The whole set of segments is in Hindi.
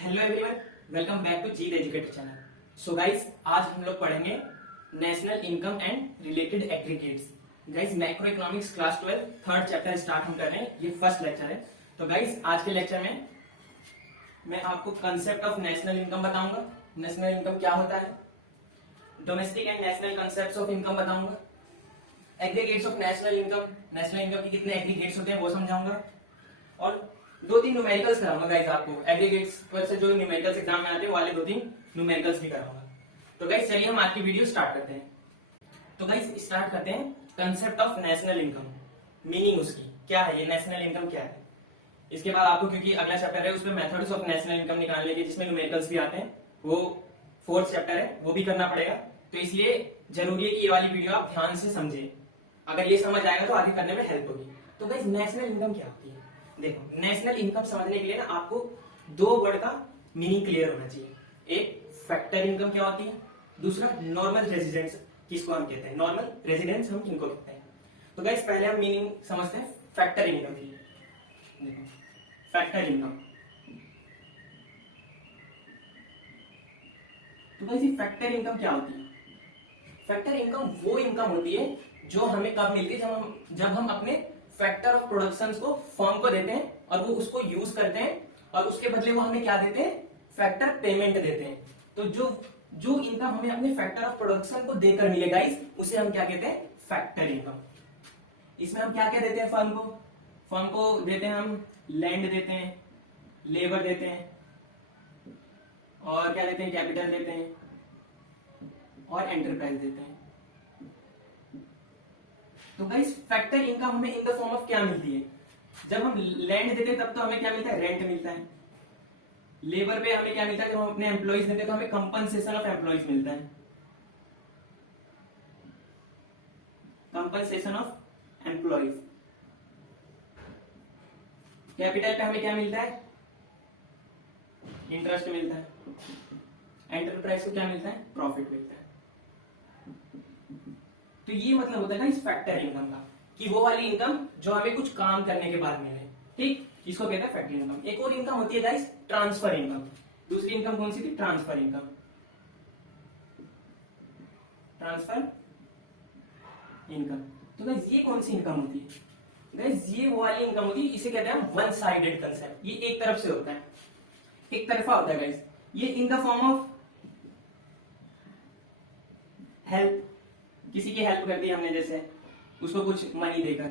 Hello everyone, welcome back to Jeet educator channel. So guys, आज हम लोग पढ़ेंगे national income and related aggregates. Guys, macro economics class 12 third chapter start हम कर रहे हैं। ये फर्स्ट लेक्चर है। तो गाइस, आज के लेक्चर में मैं आपको कंसेप्ट ऑफ नेशनल इनकम बताऊंगा। नेशनल इनकम क्या होता है, domestic and national concept of income बताऊंगा, एग्रीगेट्स ऑफ नेशनल इनकम के कितने एग्रीगेट्स होते हैं वो समझाऊंगा, और दो तीन न्यूमेरिकल्स कराऊंगा गाइस आपको। एग्रीगेट्स पर से जो न्यूमेरिकल्स एग्जाम में आते हैं वाले दो तीन न्यूमेरिकल्स भी कराऊंगा। तो गाइस चलिए हम आज की वीडियो स्टार्ट करते हैं। तो गाइस स्टार्ट करते हैं concept of national income, meaning उसकी क्या है, ये नेशनल इनकम क्या है। इसके बाद आपको, क्योंकि अगला चैप्टर है उसमें मेथड्स ऑफ नेशनल इनकम निकालने के, जिसमें न्यूमेरिकल्स भी आते हैं, वो फोर्थ चैप्टर है, वो भी करना पड़ेगा। तो इसलिए जरूरी है कि ये वाली वीडियो आप ध्यान से समझें। अगर ये समझ आएगा तो आगे करने में हेल्प होगी। तो गाइस नेशनल इनकम क्या होती है, देखो नेशनल इनकम समझने के लिए ना आपको दो वर्ड का मीनिंग क्लियर होना चाहिए। एक फैक्टर इनकम क्या होती है, दूसरा नॉर्मल रेजिडेंस किसको हम कहते हैं, नॉर्मल रेजिडेंस हम किनको कहते हैं। तो गाइस पहले हम मीनिंग समझते हैं फैक्टर इनकम की। देखो फैक्टर इनकम, तो गाइस ये फैक्टर इनकम क्या होती है। फैक्टर इनकम वो इनकम होती है जो हमें कब मिलती है, जब हम अपने फैक्टर ऑफ प्रोडक्शन को फर्म को देते हैं और वो उसको यूज करते हैं, और उसके बदले वो हमें क्या देते हैं, फैक्टर पेमेंट देते हैं। तो जो इनकम हमें अपने फैक्टर ऑफ प्रोडक्शन को देकर मिलेगा उसे हम क्या कहते हैं, फैक्टर इनकम। इसमें हम क्या क्या देते हैं फर्म को देते हैं हम लैंड देते हैं, लेबर देते हैं, और क्या देते हैं, कैपिटल देते हैं, और एंटरप्राइज देते हैं। तो गाइस फैक्टर इनकम हमें इन द फॉर्म ऑफ क्या मिलती है, जब हम लैंड देते हैं तब तो हमें क्या मिलता है, रेंट मिलता है। लेबर पे हमें क्या मिलता है, जब हम अपने एम्प्लॉइज देते हैं तो हमें कंपनसेशन ऑफ एम्प्लॉइज मिलता है, कंपनसेशन ऑफ एम्प्लॉइज। कैपिटल पे हमें क्या मिलता है, इंटरेस्ट मिलता है। एंटरप्राइज को क्या मिलता है, प्रॉफिट मिलता है। तो ये मतलब होता है ना इस फैक्टर इनकम का, कि वो वाली इनकम जो हमें कुछ काम करने के बाद मिले, ठीक, इसको कहते हैं फैक्टर इनकम। एक और इनकम होती है गाइस ट्रांसफर इनकम। दूसरी इनकम कौन सी थी, ट्रांसफर इनकम। ट्रांसफर इनकम, तो गाइस ये कौन सी इनकम होती है, गाइस ये वो वाली इनकम होती है, इसे कहते हैं वन साइडेड कंसेप्ट। ये एक तरफ से होता है, एक तरफा होता है गाइस। ये in the form of help, किसी की हेल्प कर दी हमने, जैसे उसको कुछ मनी देकर,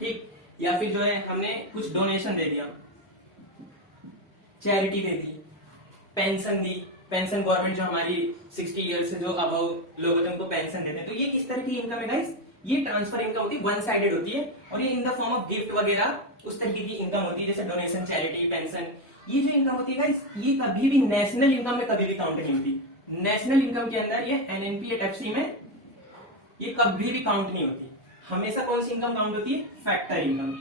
ठीक, या फिर जो है हमने कुछ डोनेशन दे दिया, चैरिटी दे दी, पेंशन दी। पेंशन गवर्नमेंट जो हमारी 60 ईयर से जो अबव लोग होते हैं उनको पेंशन देते हैं। तो ये किस तरह की इनकम है गाइस, ये ट्रांसफर इनकम होती है, वन साइडेड होती है, और ये in the form of gift वगैरह उस तरीके की इनकम होती है, जैसे डोनेशन, चैरिटी, पेंशन। ये जो इनकम होती है गाइस, ये कभी भी नेशनल इनकम में कभी भी काउंट नहीं होती। नेशनल इनकम के अंदर ये एनएनपी या टेप्सी में ये कभी भी काउंट नहीं होती। हमेशा कौन सी इनकम काउंट होती है, फैक्टर इनकम।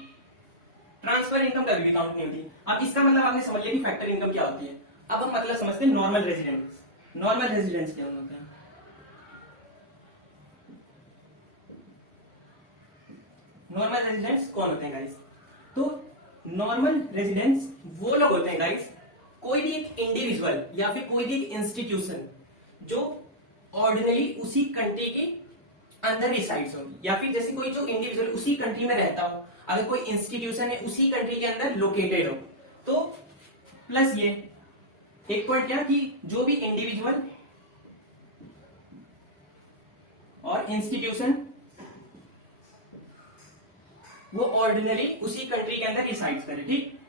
ट्रांसफर इनकम कभी भी काउंट नहीं होती। अब इसका मतलब आपने समझ लिया कि फैक्टर इनकम क्या होती है। अब हम मतलब समझते हैं नॉर्मल रेजिडेंस। नॉर्मल रेजिडेंस क्या होता है, नॉर्मल रेजिडेंस कौन होते हैं गाइस, तो नॉर्मल रेजिडेंस वो लोग होते हैं गाइस, कोई भी एक इंडिविजुअल या फिर कोई भी एक इंस्टीट्यूशन जो ऑर्डिनरी उसी कंट्री के अंदर रिसाइड्स हो, या फिर जैसे कोई जो इंडिविजुअल उसी कंट्री में रहता हो, अगर कोई इंस्टीट्यूशन है उसी कंट्री के अंदर लोकेटेड हो, तो प्लस ये एक पॉइंट क्या कि जो भी इंडिविजुअल और इंस्टीट्यूशन वो ऑर्डिनरी उसी कंट्री के अंदर रिसाइड्स करे, ठीक,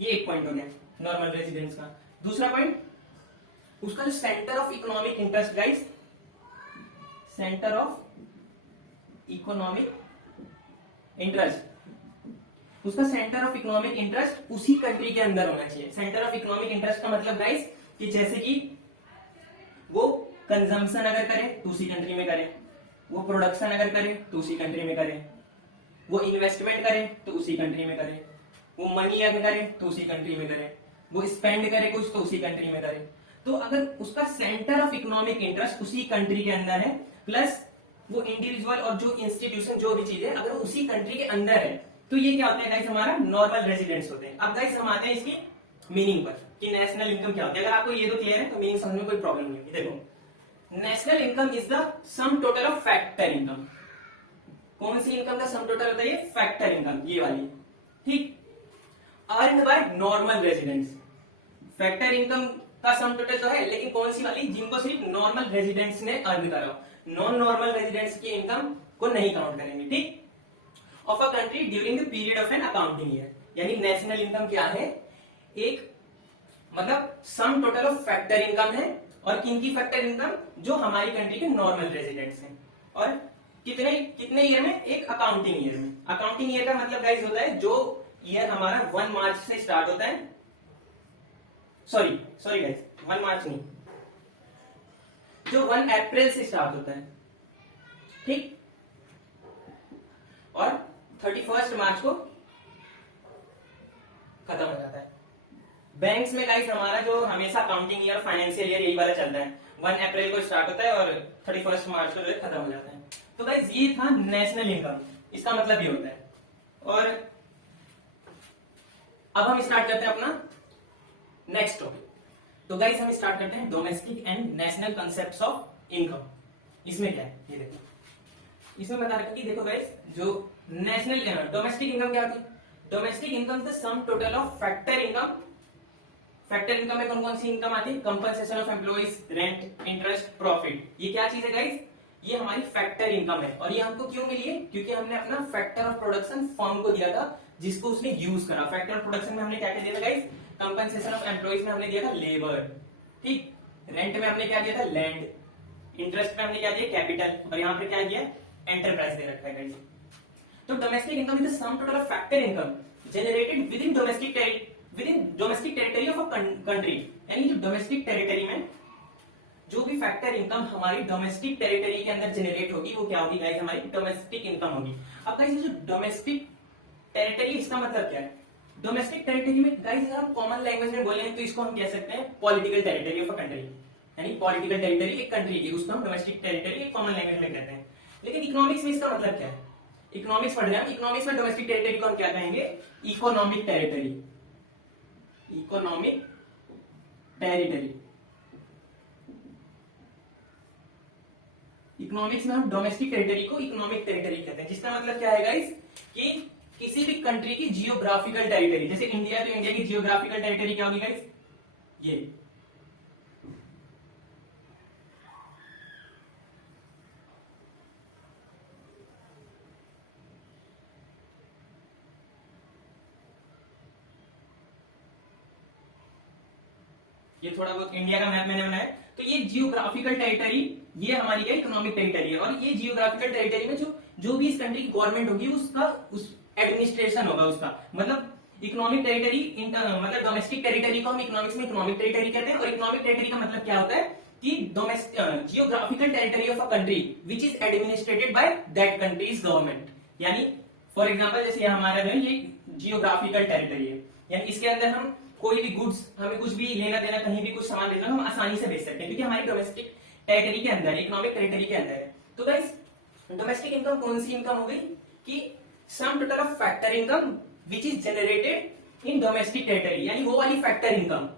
ये एक पॉइंट हो गया नॉर्मल रेजिडेंस का। दूसरा पॉइंट, उसका जो centre of economic interest guys, centre of economic interest, उसका सेंटर ऑफ इकोनॉमिक इंटरेस्ट उसी कंट्री के अंदर होना चाहिए। सेंटर ऑफ इकोनॉमिक इंटरेस्ट का मतलब गाइस कि जैसे कि वो कंजम्पशन अगर करे तो उसी कंट्री में करे, वो प्रोडक्शन अगर करे तो उसी कंट्री में करे, वो इन्वेस्टमेंट करे तो उसी कंट्री में करे, वो मनी अगर करे तो उसी कंट्री में करे, वो स्पेंड करे कुछ तो उसी कंट्री में करे। तो अगर उसका सेंटर ऑफ इकोनॉमिक इंटरेस्ट उसी कंट्री के अंदर है, प्लस वो इंडिविजुअल और जो इंस्टीट्यूशन जो भी चीज है अगर उसी कंट्री के अंदर है, तो ये क्या होता है गाइस, हमारा नॉर्मल रेजिडेंस होते हैं। अब गाइस हम आते हैं इसकी मीनिंग पर कि नेशनल इनकम क्या होती है। अगर आपको ये तो क्लियर है तो मीनिंग समझने में कोई प्रॉब्लम नहीं होगी। देखो, national income is the sum total of factor income. कौन सी इनकम का सम टोटल होता है? ये फैक्टर इनकम, ये वाली, ठीक। Earn by normal residents. Factor income का सम टोटल तो है, लेकिन कौन सी वाली? जिनको सिर्फ नॉर्मल रेजिडेंट्स ने अर्न करा हो। नॉन नॉर्मल रेजिडेंट्स की इनकम को नहीं काउंट करेंगे, ठीक। Of a country during the period of an accounting year. यानी नेशनल इनकम क्या है? एक मतलब sum total of factor income है। और किन की फैक्टर इनकम? जो हमारी कंट्री के नॉर्मल रेजिडेंट्स हैं। और कितने कितने ईयर में? एक अकाउंटिंग ईयर में। अकाउंटिंग ईयर का मतलब गाइस होता है जो ईयर हमारा 1 मार्च से स्टार्ट होता है। सॉरी गाइस, 1 मार्च नहीं, जो 1 अप्रैल से स्टार्ट होता है, ठीक। और 31 मार्च को खत्म हो जाता है। बैंक्स में गाइस हमारा जो हमेशा अकाउंटिंग ईयर, फाइनेंशियल ईयर यही वाला चलता है। 1 अप्रैल को स्टार्ट होता है और 31 मार्च को जो है खत्म हो जाता है। तो गाइस ये था नेशनल इनकम, इसका मतलब ये होता है। और अब हम स्टार्ट करते हैं अपना नेक्स्ट टॉपिक। तो गाइस हम स्टार्ट करते हैं domestic and national concepts of income. इसमें क्या है ये देखो, इसमें बता रखा कि देखो गाइस, जो नेशनल डोमेस्टिक इनकम क्या होती है? Domestic income the sum total of factor income. Factor income में कौन कौन सी इनकम आती है? Compensation of employees, rent, interest, profit. ये क्या चीज है गाइस? ये हमारी फैक्टर इनकम है। और ये हमको क्यों मिली है? क्योंकि हमने अपना फैक्टर ऑफ प्रोडक्शन फर्म को दिया था, जिसको उसने यूज करा। फैक्टर ऑफ प्रोडक्शन में हमने क्या क्या दिया था गाइस? कंपनसेशन ऑफ एम्प्लॉइज में हमने दिया था लेबर, ठीक। रेंट में हमने क्या दिया था? लैंड। इंटरेस्ट में हमने क्या दिया? कैपिटल। और यहाँ पे क्या किया? एंटरप्राइज दे रखा है गाइस। तो domestic income is the sum total of factor income generated with in domestic territory of a country. यानी जो डोमेस्टिक टेरिटरी में जो भी फैक्टर इनकम हमारी डोमेस्टिक टेरिटरी के अंदर जनरेट होगी, वो क्या होगी गाइस? हमारी डोमेस्टिक इनकम होगी। अब गाइस जो डोमेस्टिक टेरिटरी, इसका मतलब क्या है? डोमेस्टिक टेरिटरी में गाइस अगर हम कॉमन लैंग्वेज में बोले तो इसको हम कह सकते हैं political territory of a country. यानी पॉलिटिकल टेरिटरी एक कंट्री की, उसको हम डोमेस्टिक टेरिटरी एक कॉमन लैंग्वेज में कहते हैं। लेकिन इकोनॉमिक्स में इसका मतलब क्या है? इकोनॉमिक्स पढ़ रहे हैं, इकोनॉमिक्स में डोमेस्टिक टेरिटरी को हम क्या कहेंगे? Economic territory. Economic territory. Economics में हम डोमेस्टिक टेरिटरी को इकोनॉमिक टेरिटरी कहते हैं, जिसका मतलब क्या है गाइस? कि किसी भी कंट्री की जियोग्राफिकल टेरिटरी, जैसे इंडिया है तो इंडिया की जियोग्राफिकल टेरिटरी क्या होगी गाइस? ये। ये थोड़ा बहुत इंडिया का मैप मैंने बनाया। तो ये जियोग्राफिकल टेरिटरी, ये हमारी क्या? इकोनॉमिक टेरिटरी है। और ये जियोग्राफिकल टेरिटरी में जो भी इस कंट्री की गवर्नमेंट होगी, उसका उस एडमिनिस्ट्रेशन होगा उसका। मतलब इकोनॉमिक टेरिटरी, मतलब डोमेस्टिक टेरिटरी को हम इकोनॉमिक्स में इकोनॉमिक टेरिटरी कहते हैं। और इकोनॉमिक टेरिटरी का मतलब क्या होता है? कि geographical territory of a country which is administrated by that countries government. यानी फॉर एग्जांपल जैसे हमारा जो है ये जियोग्राफिकल टेरिटरी है, यानी इसके अंदर हम कोई भी गुड्स, हमें कुछ भी लेना देना, कहीं भी कुछ सामान बेचना, हम आसानी से बेच सकते हैं, क्योंकि हमारी डोमेस्टिक टेरिटरी के अंदर, इकोनॉमिक टेरिटरी के अंदर है। तो गाइस डोमेस्टिक इनकम कौन सी इनकम हो गई? कि sum total of factor income which is generated in domestic territory. यानी वो वाली फैक्टर इनकम,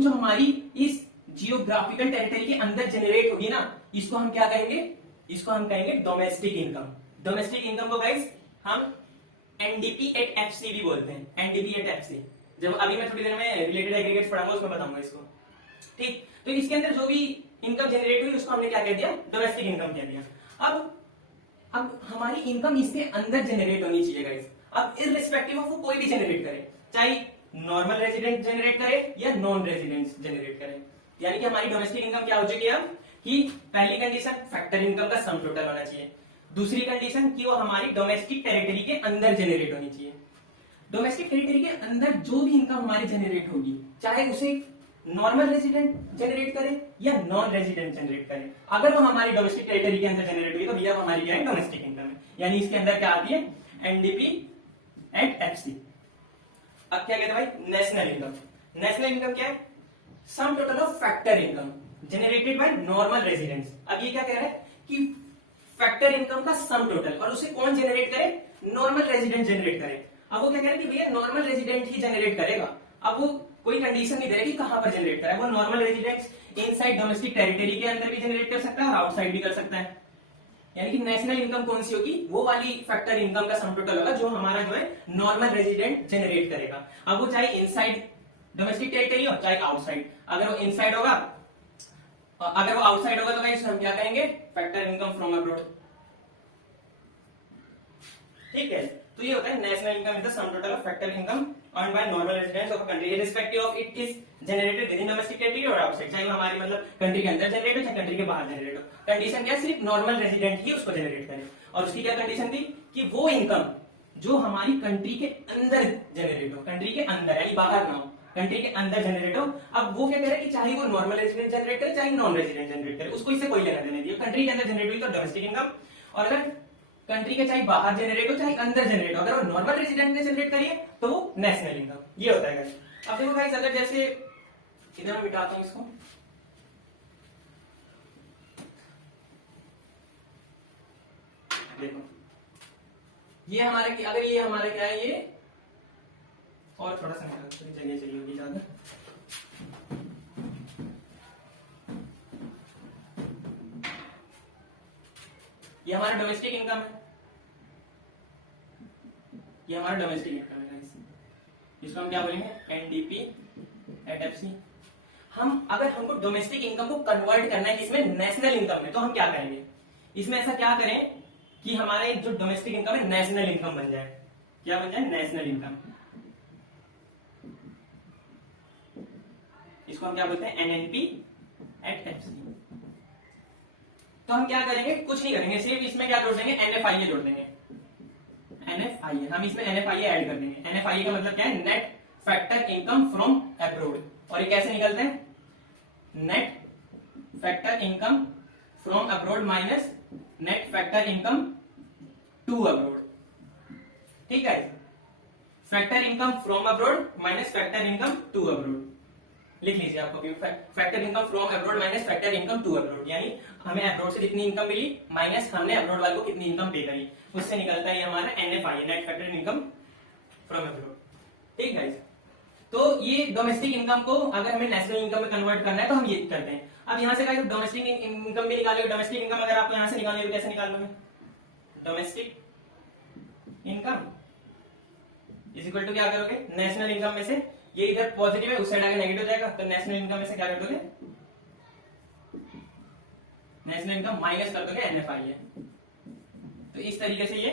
जो हमारी इस जियोग्राफिकल टेरिटरी के अंदर जनरेट होगी ना, इसको हम क्या कहेंगे? इसको हम कहेंगे डोमेस्टिक इनकम। डोमेस्टिक इनकम को गाइस हम एनडीपी एट एफसी भी बोलते हैं। एनडीपी एट एफसी, जब अभी मैं थोड़ी देर में रिलेटेड एग्रीगेट्स पढ़ाऊंगा उसमें बताऊंगा इसको, ठीक। तो इसके अंदर जो भी इनकम जनरेट हुई उसको हमने क्या कह दिया? डोमेस्टिक इनकम कह दिया। अब हमारी इनकम इसके अंदर जनरेट होनी चाहिए गाइस। अब इररिस्पेक्टिव ऑफ वो कोई भी जनरेट करे, चाहे नॉर्मल रेजिडेंट जनरेट करे या नॉन रेजिडेंट जनरेट करे। यानी कि हमारी डोमेस्टिक इनकम क्या हो चुकी है? कि पहली कंडीशन फैक्टर इनकम का सम टोटल होना चाहिए। दूसरी कंडीशन कि वो हमारी डोमेस्टिक टेरिटरी के अंदर जनरेट होनी चाहिए। डोमेस्टिक टेरिटरी के अंदर जो भी इनकम हमारी जनरेट होगी, चाहे उसे नॉर्मल रेजिडेंट जनरेट करे या नॉन रेजिडेंट जनरेट करे, अगर वो हमारी डोमेस्टिक टेरिटरी के अंदर जनरेट हुई तो भैया हमारी क्या है? डोमेस्टिक इनकम है। यानी इसके अंदर क्या आती है? NDP at FC. अब क्या कहते हैं भाई? National income. नेशनल इनकम क्या है? Sum total of factor income generated by normal residents. अब ये क्या कह रहा है? कि फैक्टर इनकम का सम टोटल, और उसे कौन जनरेट करे? नॉर्मल रेजिडेंट जनरेट करे। अब वो क्या कह रहे हैं कि भैया नॉर्मल रेजिडेंट ही जनरेट करेगा। अब वो कोई कंडीशन नहीं दे रहा कि कहां पर जनरेट करा है, वो normal residence inside domestic territory के अंदर भी जनरेट कर सकता है और आउटसाइड भी कर सकता है। यानी कि नेशनल इनकम कौन सी होगी, वो वाली फैक्टर इनकम का सम टोटल होगा जो हमारा जो है नॉर्मल रेजिडेंट जनरेट करेगा। अब वो चाहे इनसाइड डोमेस्टिक टेरिटरी हो चाहे आउटसाइड, अगर वो इनसाइड होगा, अगर वो आउटसाइड होगा तो गाइस हम क्या करेंगे, फैक्टर इनकम फ्रॉम अब्रॉड। ठीक है, तो ये होता है national income is the sum total of factor income earned by normal residents of a country irrespective of it is generated with in domestic territory और आउटसाइड, चाहे वो हमारी मतलब कंट्री के अंदर जनरेट हो चाहे कंट्री के बाहर जनरेट हो। कंडीशन क्या है, सिर्फ नॉर्मल रेजिडेंट ही उसको जनरेट करे। और उसकी क्या कंडीशन थी कि वो इनकम जो हमारी कंट्री के अंदर जनरेट हो, कंट्री के अंदर यानी बाहर ना हो, कंट्री के अंदर जनरेट हो। अब वो क्या कह रहा है कि चाहे वो नॉर्मल रेजिडेंट जनरेट करे चाहे नॉन रेजिडेंट जनरेट करे, उसको इससे कोई लेना देना नहीं है। कंट्री के अंदर जनरेट हुई तो डोमेस्टिक इनकम, और अगर कंट्री के चाहे बाहर जनरेट हो चाहे अंदर जनरेट हो, अगर वो नॉर्मल रेजिडेंट ने जनरेट करिए तो वो नेशनल इनकम। ये होता है गाइस। अब देखो गाइस, अगर जैसे इधर मैं मिटाता हूं इसको, देखो ये हमारा, अगर ये हमारा क्या है, ये और थोड़ा सा जगह चाहिए होगी ज्यादा। ये हमारा डोमेस्टिक इनकम है, ये हमारा डोमेस्टिक इनकम है गाइस। इसको हम क्या बोलेंगे, एनडीपी एट एफसी। हम अगर हमको डोमेस्टिक इनकम को कन्वर्ट करना है इसमें नेशनल इनकम में, तो हम क्या करेंगे, इसमें ऐसा क्या करें कि हमारे जो डोमेस्टिक इनकम है नेशनल इनकम बन जाए। क्या बन जाए, नेशनल इनकम। इसको हम क्या बोलते हैं, एनएनपी एट एफसी। तो हम क्या करेंगे, कुछ नहीं करेंगे, सिर्फ इसमें क्या जोड़ देंगे, एनएफआईए जोड़ देंगे। एनएफआईए, हम इसमें एनएफआईए ऐड कर देंगे। एनएफआईए का मतलब क्या है, net factor income from abroad. और ये कैसे निकलते हैं, net factor income from abroad minus net factor income to abroad. ठीक है, factor income from abroad minus factor income to abroad लिख लीजिए आप कॉपी में। Factor income from abroad minus factor income to abroad, यानी हमें अब्रॉड से कितनी इनकम मिली माइनस हमने अब्रॉड वाले को कितनी इनकम पे करी, उससे निकलता है हमारा NFI, net factor income from abroad. ठीक है, तो ये डोमेस्टिक इनकम को अगर हमें नेशनल इनकम में कन्वर्ट करना है तो हम ये करते हैं। अब यहाँ से गाइस डोमेस्टिक इनकम भी निकालोगे, डोमेस्टिक इनकम अगर आपको यहाँ से निकालोगे तो कैसे निकाल लोगे, domestic income is equal to क्या करोगे, नेशनल इनकम में से ये इधर पॉजिटिव है उस साइड आगे नेगेटिव जाएगा, तो नेशनल इनकम में से क्या कर दोगे, नेशनल इनकम माइनस कर दोगे एनएफआईए। तो इस तरीके से ये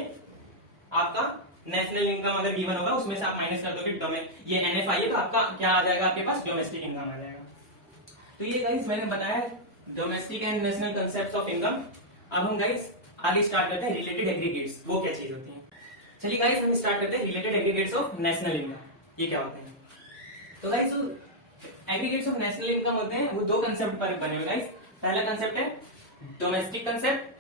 आपका नेशनल इनकम अगर गिवन होगा उसमें से आप माइनस कर दोगे ये एनएफआईए, तो आपका क्या आ जाएगा, आपके पास डोमेस्टिक इनकम आ जाएगा। तो ये गाइस मैंने बताया domestic and national concepts of income. अब हम गाइस आगे स्टार्ट करते हैं रिलेटेड एग्रीगेट्स, वो क्या चीज होती है। चलिए गाइस हम स्टार्ट करते हैं related aggregates of national income, ये क्या होते हैं। तो guys aggregates of national income होते हैं, वो दो कंसेप्ट पर बने हुए गाइस। पहला कंसेप्ट है डोमेस्टिक कंसेप्ट,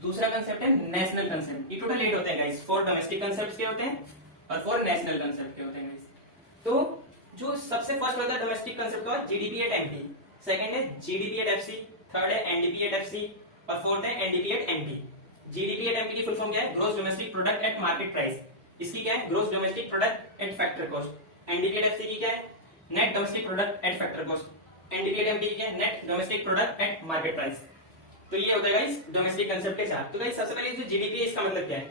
दूसरा कंसेप्ट है नेशनल कंसेप्ट। ये टोटल 8 होते हैं गाइस, 4 डोमेस्टिक कंसेप्ट के होते हैं और 4 नेशनल कंसेप्ट के होते हैं गाइस। तो जो सबसे फर्स्ट होता है डोमेस्टिक कंसेप्ट का जीडीपी एट एमपी, सेकंड है जीडीपी एट एफसी, थर्ड है एनडीपी एट एफसी और फोर्थ है NDP at NP. GDP at MP की फुल फॉर्म क्या है, gross domestic product at market price. इसकी क्या है, gross domestic product at factor cost. NDP at FC की क्या है, net domestic product at factor cost. NDP at MP की क्या है, net domestic product at market price. तो ये होता है गाइस डोमेस्टिक कंसेप्ट के चार। तो गाइस सबसे पहले जो जीडीपी है इसका मतलब क्या है,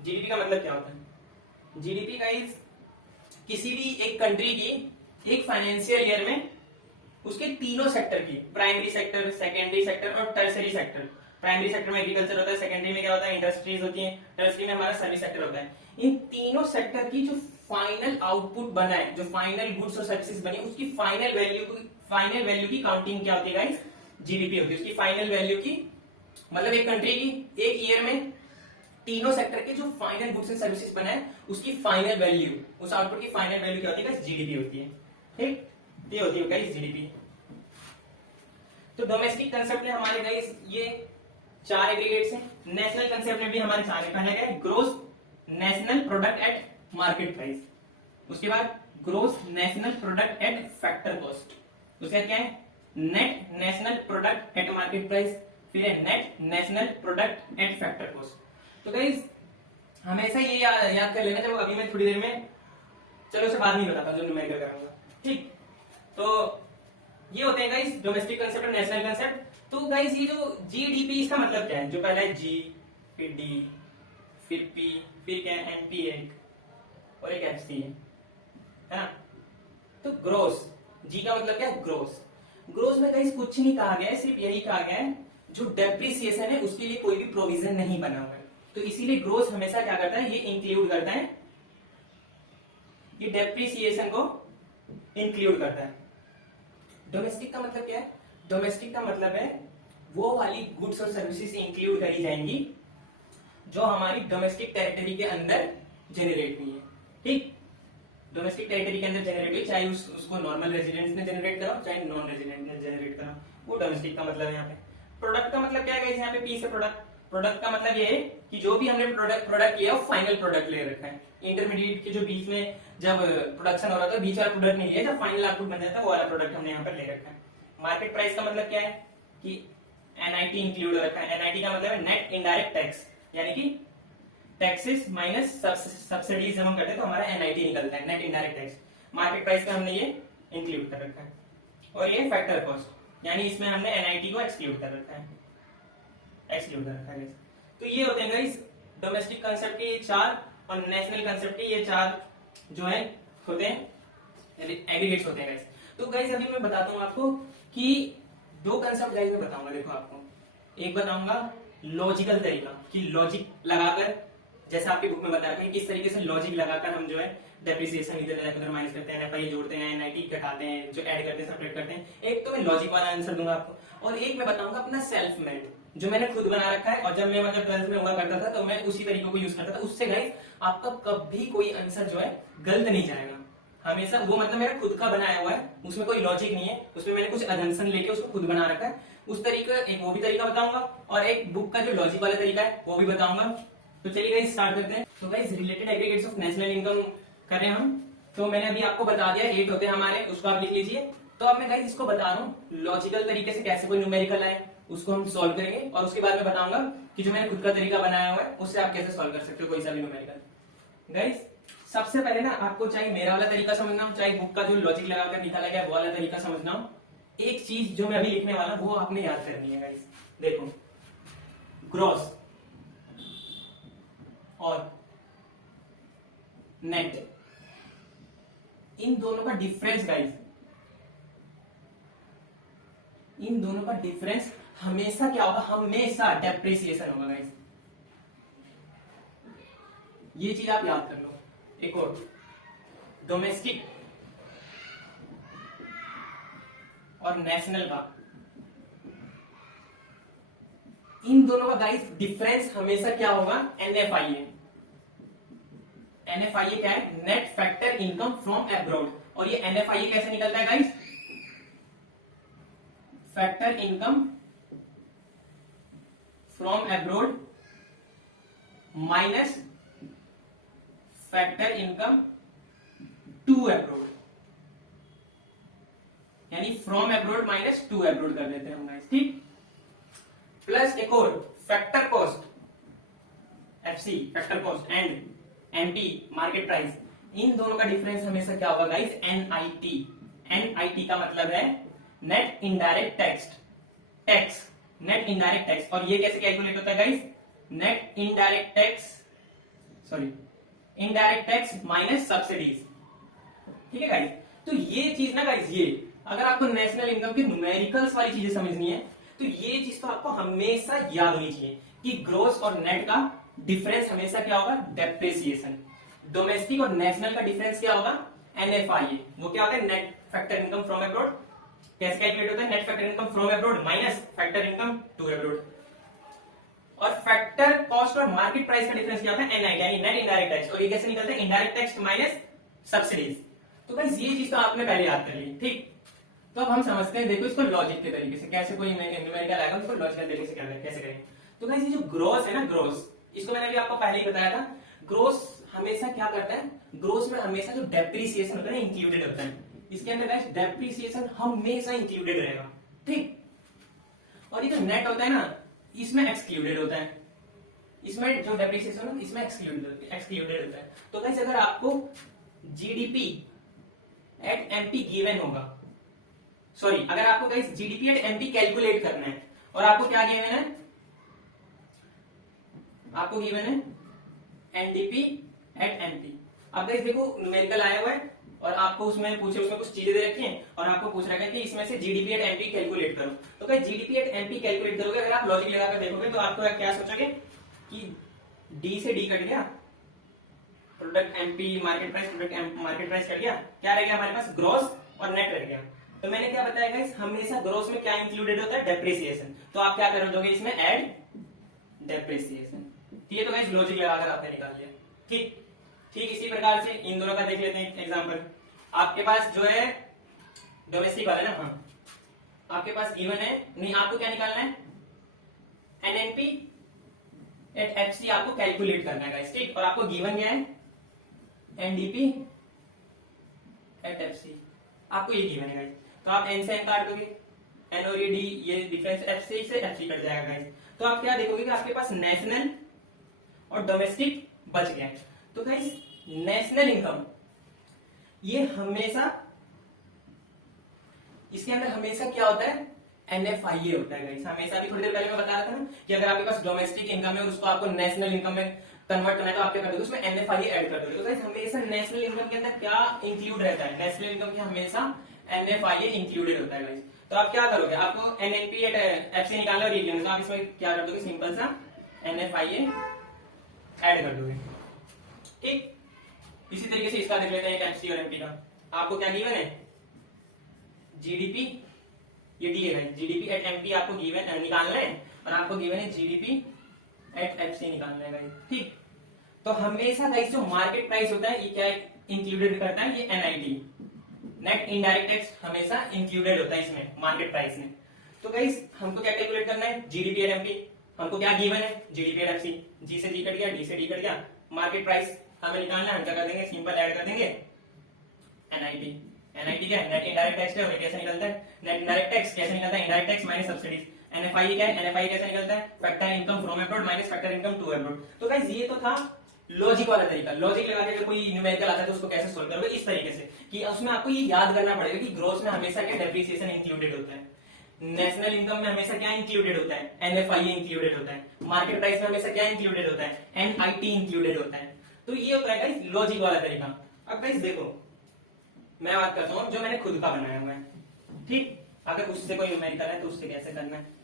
जीडीपी का मतलब क्या होता है, जीडीपी गाइस किसी भी एक कंट्री की एक फाइनेंशियल ईयर में उसके तीनों सेक्टर की, प्राइमरी सेक्टर, सेकेंडरी सेक्टर और टर्सरी सेक्टर। प्राइमरी सेक्टर में एग्रीकल्चर होता है, सेकेंडरी में क्या होता है, इंडस्ट्रीज होती हैं, टर्सरी में हमारा सर्विस सेक्टर होता है। इन तीनों सेक्टर की जो फाइनल आउटपुट बना है, जो फाइनल गुड्स और सर्विसेज बनी, उसकी फाइनल वैल्यू की काउंटिंग क्या होती है गाइस, जीडीपी होती है। उसकी फाइनल वैल्यू की मतलब एक कंट्री की एक ईयर में तीनों सेक्टर के जो फाइनल गुड्स एंड सर्विसेज बना है उसकी फाइनल वैल्यू, उस आउटपुट की फाइनल वैल्यू क्या होती है गाइस, जीडीपी होती है। ठीक, ये होती है गाइस जीडीपी। तो डोमेस्टिक कंसेप्ट में हमारे गाइस ये 4 एग्रीगेट्स हैं। नेशनल कंसेप्ट में भी हमारे 4 है। पहला क्या है, gross national product at market price, उसके बाद gross national product at factor cost, उसके बाद क्या है, net national product at market price, फिर है net national product at factor cost. तो गाइस हमेशा ये याद कर लेना, जब अभी मैं थोड़ी देर में चलो उसे बाद में बताता हूँ, जो न्यूमेरिकल कराऊंगा। ठीक, तो ये होते हैं गाइस डोमेस्टिक कंसेप्ट और नेशनल कंसेप्ट। तो गाइस ये जो जीडीपी, इसका मतलब क्या है? जो पहला है जी, फिर डी, फिर पी, फिर क्या है एनपी एक, और एक एफसी है ना। तो ग्रोस, जी का मतलब क्या है? ग्रोस। ग्रोस में गाइस कुछ नहीं कहा गया है, सिर्फ यही कहा गया है जो डेप्रिसिएशन है उसके लिए कोई भी प्रोविजन नहीं बना हुआ है। तो इसीलिए ग्रोस हमेशा क्या करता है? ये इंक्लूड करता है, ये डेप्रिसिएशन को इंक्लूड करता है। डोमेस्टिक का मतलब क्या है? डोमेस्टिक का मतलब है वो वाली गुड्स और सर्विसेज इंक्लूड करी जाएंगी जो हमारी डोमेस्टिक टेरिटरी के अंदर जेनरेट हुई है। ठीक, डोमेस्टिक टेरिटरी के अंदर जनरेट हुई, चाहे उसको नॉर्मल रेजिडेंट्स ने जनरेट करा चाहे नॉन रेजिडेंट ने जनरेट करा, वो डोमेस्टिक का मतलब है। यहाँ पे प्रोडक्ट का मतलब क्या है? यहाँ पे पी से प्रोडक्ट। प्रोडक्ट का मतलब ये है कि जो भी हमने प्रोडक्ट लिया वो फाइनल प्रोडक्ट ले रखा है। इंटरमीडिएट के जो बीच में जब प्रोडक्शन हो रहा था बीच वाला प्रोडक्ट नहीं लिया, जब फाइनल आउटपुट बन जाता है वो वाला प्रोडक्ट हमने यहाँ पर ले रखा है। मार्केट प्राइस का मतलब क्या है? कि एनआईटी इंक्लूड रखा है। एनआईटी का मतलब है नेट इनडायरेक्ट टैक्स, यानी कि टैक्सेस माइनस सब्सिडीज जब हम करते हैं तो हमारा एनआईटी निकलता है, net indirect tax. Market price में हमने ये इंक्लूड कर रखा है। और ये फैक्टर कॉस्ट, यानी इसमें हमने एनआईटी को एक्सक्लूड कर रखा है, एक्सक्लूड कर रखा है। तो ये होते हैं गाइस डोमेस्टिक कंसेप्ट के चार और नेशनल कंसेप्ट के ये चार जो है होते हैं एग्रीगेट्स होते हैं गाइस। तो गाइस अभी मैं बताता हूँ आपको कि दो कंसेप्ट गाइस मैं बताऊंगा। देखो आपको एक बताऊंगा लॉजिकल तरीका, कि लॉजिक लगाकर, जैसे आपकी बुक में बता रखा है किस तरीके से लॉजिक लगाकर हम जो है डेप्रिसिएशन इधर उधर माइनस करते हैं, एनएफआई जोड़ते हैं, एनआईटी घटाते हैं, जो ऐड करते हैं सब्ट्रैक्ट करते हैं। एक तो मैं लॉजिक वाला आंसर दूंगा आपको, और एक मैं बताऊंगा अपना सेल्फ मेड जो मैंने खुद बना रखा है। और जब मैं मतलब 12th में हुआ करता था तो मैं उसी तरीकों को यूज करता था। उससे गाइस आपका कभी कोई आंसर जो है गलत नहीं जाएगा हमेशा। वो मतलब मेरा खुद का बनाया हुआ है, उसमें कोई लॉजिक नहीं है, उसमें मैंने कुछ अजम्पशन लेके उसको खुद बना रखा है। उस तरीका, एक वो भी तरीका बताऊंगा, और एक बुक का जो लॉजिक वाला तरीका है वो भी बताऊंगा। तो चलिए गाइस स्टार्ट करते हैं। तो guys related aggregates of national income कर रहे हैं हम। तो मैंने अभी आपको बता दिया 8 होते हैं हमारे, उसको आप लिख लीजिए। तो अब मैं गाइस इसको बता रहा हूँ लॉजिकल तरीके से कैसे कोई न्यूमेरिकल आए उसको हम सॉल्व करेंगे, और उसके बाद मैं बताऊंगा कि जो मैंने खुद का तरीका बनाया हुआ है उससे आप कैसे सॉल्व कर सकते हो कोई सा भी न्यूमेरिकल। गाइस सबसे पहले ना आपको चाहे मेरा वाला तरीका समझना हो, चाहे बुक का जो लॉजिक लगाकर निकाला गया वो वाला तरीका समझना हो, एक चीज जो मैं अभी लिखने वाला वो आपने याद करनी है गाइस। देखो ग्रॉस और नेट, इन दोनों का डिफरेंस गाइस, इन दोनों का डिफरेंस हमेशा क्या होगा? हमेशा डेप्रिसिएशन होगा गाइस। ये चीज आप याद कर लो। एक और डोमेस्टिक और नेशनल का, इन दोनों का गाइस डिफरेंस हमेशा क्या होगा? एनएफआईए। एनएफआईए क्या है? Net factor income from abroad. और ये एनएफआईए कैसे निकलता है guys? Factor income from abroad minus factor income to abroad, यानी from abroad minus to abroad कर देते हैं हम गाइस। ठीक, प्लस एक और factor cost, FC factor cost, and NP market price. इन दोनों का डिफरेंस हमेशा क्या होगा गाइस? एनआईटी। एनआईटी का मतलब है net indirect tax, tax net indirect tax. और ये कैसे कैलकुलेट होता है guys? Net indirect tax, sorry indirect tax minus subsidies. ठीक है गाइस, तो ये चीज ना गाइस, ये अगर आपको नेशनल इनकम की न्यूमेरिकल्स वाली चीजें समझनी है तो ये चीज तो आपको हमेशा याद होनी चाहिए कि ग्रोस और नेट का डिफरेंस हमेशा क्या होगा? डेप्रिसिएशन। डोमेस्टिक और नेशनल का डिफरेंस क्या होगा? एनएफआईए। वो क्या होता है? Net factor income from abroad. कैसे कैलकुलेट होता है? Net factor income from abroad minus factor income to abroad. और फैक्टर कॉस्ट और मार्केट प्राइस का डिफरेंस क्या होता है? एनआई, यानी नेट इनडायरेक्ट टैक्स। और ये कैसे निकलता है? Indirect tax minus subsidies. तो गाइस ये चीज तो आपने पहले याद कर ली। ठीक, तो अब हम समझते हैं, देखो इसको लॉजिक के तरीके से कैसे कोई न्यूमेरिकल आएगा उसको लॉजिकल तरीके से कैसे करेंगे। तो गाइस ये जो ग्रोस है ना, ग्रोस, इसको मैंने अभी आपको पहले ही बताया था। ग्रोस हमेशा क्या करता है? ग्रोस में हमेशा जो डेप्रिसिएशन होता है इंक्लूडेड होता है। इसके अंदर गाइस डेप्रिसिएशन हमेशा इंक्लूडेड रहेगा। ठीक, और ये जो नेट होता है ना, इसमें एक्सक्लूडेड होता है। इसमें जो डेप्रिसिएशन है इसमें एक्सक्लूडेड होता है। तो गाइस अगर आपको जीडीपी एट एमपी गिवन होगा, सॉरी अगर आपको guys GDP at MP calculate करना है और आपको क्या गिवन है, आपको गिवन है एनडीपी एट एमपी। अब गाइस देखो न्यूमेरिकल आया हुआ है और आपको उसमें पूछे, उसमें कुछ चीजें दे रखी हैं और आपको पूछ रखा है कि इसमें से जीडीपी एट एमपी कैलकुलेट करो। तो guys GDP at MP calculate करोगे, अगर आप लॉजिक लगाकर देखोगे तो आपको क्या सोचोगे कि डी से डी कट गया, product MP market price, product market price cut गया, क्या रह गया हमारे पास, ग्रॉस और नेट रह गया। तो मैंने क्या बताया गाइस, हमेशा ग्रॉस में क्या इंक्लूडेड होता है, डेप्रिसिएशन। तो आप क्या कर दोगे इसमें, ऐड डेप्रिसिएशन। ठीक है, तो गाइस लॉजिक लगाकर आपने निकाल लिया। ठीक ठीक इसी प्रकार से इन दोनों का देख लेते हैं एग्जांपल। आपके पास जो है डोमेस्टिक वाला ना, हाँ आपके पास गिवन है, नहीं आपको क्या निकालना है, एनएनपी एट एफसी आपको कैलकुलेट करना है गाइस। ठीक, और आपको गिवन क्या है, एनडीपी एट एफसी, आपको ये गिवन है गाइस। तो आप एन से एन काट दोगे, एन और ये डी, ये डिफरेंस एफसी से एफसी कट जाएगा गाइस। तो आप क्या देखोगे कि आपके पास नेशनल और डोमेस्टिक बच गया है। तो गाइस नेशनल इनकम ये हमेशा, इसके अंदर हमेशा क्या होता है, एनएफआईए होता है गाइस। हमेशा भी थोड़ी देर पहले मैं बता रहा था ना कि अगर आपके पास डोमेस्टिक इनकम है और उसको आपको नेशनल इनकम में कन्वर्ट करना है तो आप क्या कर दोगे, उसमें एनएफआईए ऐड कर दोगे। तो गाइस हमेशा नेशनल इनकम के अंदर क्या इंक्लूड रहता है, नेशनल इनकम के हमेशा एनएफआईए इंक्लूडेड होता है गाइस। तो आप क्या करोगे, आपको एनएनपी एट एफसी निकालना और ये, तो आप इसमें क्या कर दोगे, सिंपल सा एनएफआईए ऐड कर दोगे। ठीक, इसी तरीके से इसका देख लेते हैं एफसी और एमपी का। आपको क्या गिवन है, जीडीपी, ये डी है, जीडीपी एट एमपी आपको गिवन निकालना है और आपको गिवन है जीडीपी एट एफसी निकालना है गाइस। ठीक, तो हमेशा गाइस जो मार्केट प्राइस होता है ये क्या इंक्लूडेड करता है, ये एनआईटी, नेट इनडायरेक्ट टैक्स हमेशा इंक्लूडेड होता है इसमें मार्केट प्राइस में। तो गाइस हमको क्या कैलकुलेट करना है, जीडीपी एट एमपी, हमको क्या गिवन है, जीडीपी एट एफसी, जी से जी कट गया, डी से डी कट गया, मार्केट प्राइस हमें निकालना है, हम क्या कर देंगे, सिंपल ऐड कर देंगे एनआईटी। एनआईटी क्या है, नेट इनडायरेक्ट टैक्स है, और कैसे निकलता है, नेट इनडायरेक्ट टैक्स कैसे निकलता है, indirect tax minus subsidies. NFI क्या है, एनएफआई कैसे निकलता है, factor income from abroad minus factor income to abroad. तो गाइस ये तो था लॉजिक वाला तरीका। लॉजिक लगा के अगर कोई न्यूमेरिकल आता है तो उसको कैसे सोल्व करोगे, इस तरीके से कि उसमें आपको ये याद करना पड़ेगा कि ग्रोथ में हमेशा क्या डेप्रिसिएशन इंक्लूडेड होता है, नेशनल इनकम में हमेशा क्या इंक्लूडेड होता है, एनएफआई इंक्लूडेड होता है, मार्केट प्राइस में हमेशा क्या इंक्लूडेड होता है, एनआईटी इंक्लूडेड होता है। तो ये होता है गाइस लॉजिक वाला तरीका। अब गाइस देखो मैं बात करता हूं जो मैंने खुद का बनाया हुआ है। ठीक, अगर उससे कोई न्यूमेरिकल है तो उससे कैसे करना है,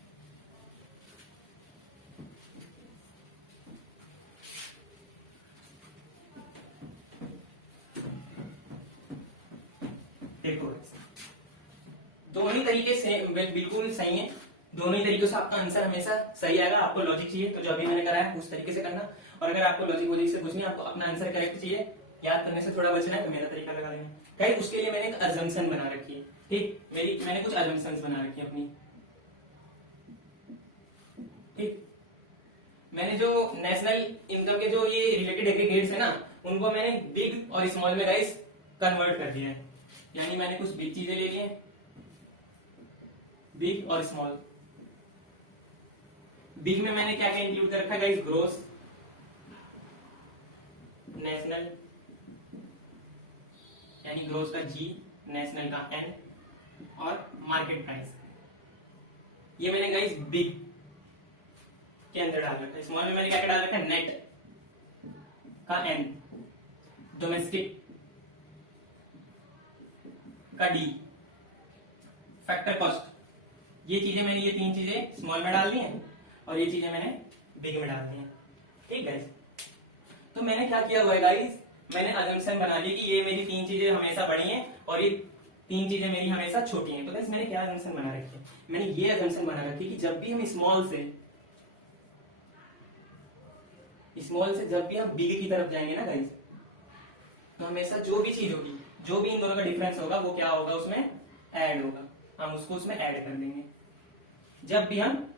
देखो दोनों ही तरीके से बिल्कुल सही है, दोनों ही तरीकों से आपका आंसर हमेशा सही आएगा। आपको लॉजिक चाहिए तो जो अभी मैंने कराया उस तरीके से करना, और अगर आपको लॉजिक वॉजिक से कुछ नहीं, आपको अपना आंसर करेक्ट चाहिए, याद करने से थोड़ा बचना है तो मेरा तरीका लगा लेंगे। कहीं उसके लिए मैंने एक अजम्पशन बना रखी है। ठीक, मैंने कुछ अजम्पशंस बना रखी है अपनी। ठीक, मैंने जो नेशनल इनकम के जो ये रिलेटेड एग्रीगेट्स है ना, उनको मैंने बिग और स्मॉल में गाइस कन्वर्ट कर दिया है। यानी मैंने कुछ बिग चीजें ले ली हैं, बिग और स्मॉल। बिग में मैंने क्या क्या इंक्लूड कर रखा है गाइस, ग्रोस, नेशनल यानी ग्रोस का जी, नेशनल का एन, और मार्केट प्राइस, ये मैंने गाइस बिग के अंदर डाल रखा है। स्मॉल में मैंने क्या क्या डाल रखा है, नेट का एन, डोमेस्टिक का डी, फैक्टर कॉस्ट, ये चीजें मैंने, ये तीन चीजें स्मॉल में डाल दी हैं और ये चीजें मैंने बिग में डाल दी हैं। ठीक गाइस, तो मैंने क्या किया हुआ है गाइस, मैंने अजम्पशन बना ली कि ये मेरी तीन चीजें हमेशा बड़ी हैं और ये तीन चीजें मेरी हमेशा छोटी हैं। तो गाइस मैंने क्या अजम्पशन बना रखी है, मैंने ये अजम्पशन बना रखी है कि जब भी हम स्मॉल से जब भी हम बिग की तरफ जाएंगे ना गाइस, तो हमेशा जो भी चीज होगी, जो भी इन दोनों का डिफरेंस होगा वो क्या होगा, उसमें ऐड होगा, हम उसको उसमें ऐड कर देंगे। जब भी हम,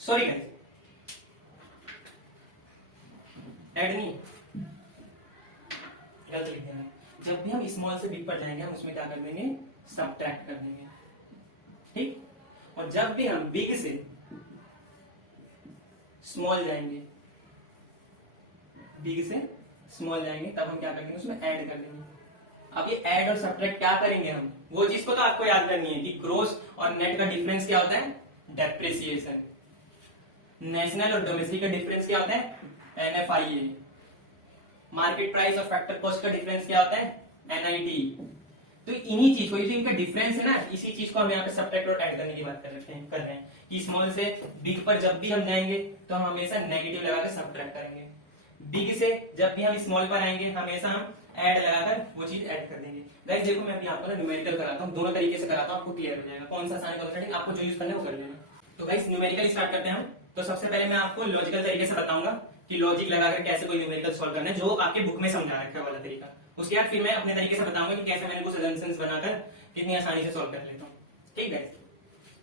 सॉरी गाइस, ऐड नहीं, गलत लिख दिया, जब भी हम स्मॉल से बिग पर जाएंगे हम उसमें क्या कर देंगे, सबट्रैक्ट कर देंगे। ठीक, और जब भी हम बिग से स्मॉल जाएंगे, बिग से स्मॉल जाएंगे तब हम क्या कर देंगे उसमें ऐड कर देंगे। अब ये ऐड और सब्ट्रैक्ट क्या करेंगे हम, वो चीज को तो आपको याद करनी है कि ग्रोस और नेट का डिफरेंस क्या होता है, डेप्रिसिएशन। नेशनल और डोमेस्टिक का डिफरेंस क्या होता है, NFIA। मार्केट प्राइस और फैक्टर कॉस्ट का डिफरेंस क्या होता है, NIT। तो इन्हीं चीज को, ये जो इनका डिफरेंस है ना, इसी चीज को हम यहाँ पे सब्ट्रैक्ट और ऐड करने की बात कर रहे हैं कि स्मॉल से बिग पर जब भी हम जाएंगे तो हम हमेशा नेगेटिव लगाकर सब्ट्रैक्ट करेंगे, बिग से जब भी हम स्मॉल पर आएंगे हमेशा हम ऐड लगाकर वो चीज ऐड कर देंगे। गाइस देखो मैं अभी आपको ना न्यूमेरिकल कराता हूँ, दोनों तरीके से कराता हूँ, आपको क्लियर हो जाएगा कौन सा आसान है कौन सा कठिन, आपको जो यूज करना है वो कर लेना। तो गाइस न्यूमेरिकल स्टार्ट करते हैं हम। तो सबसे पहले मैं आपको लॉजिकल तरीके से बताऊंगा कि लॉजिक लगाकर कैसे कोई न्यूमेरिकल सॉल्व करना है, जो आपके बुक में समझा रखा है वाला तरीका। उसके बाद फिर मैं अपने तरीके से बताऊंगा कि कैसे मैंने कुछ असम्पशंस बनाकर कितनी आसानी से सॉल्व कर लेता हूँ। ठीक है,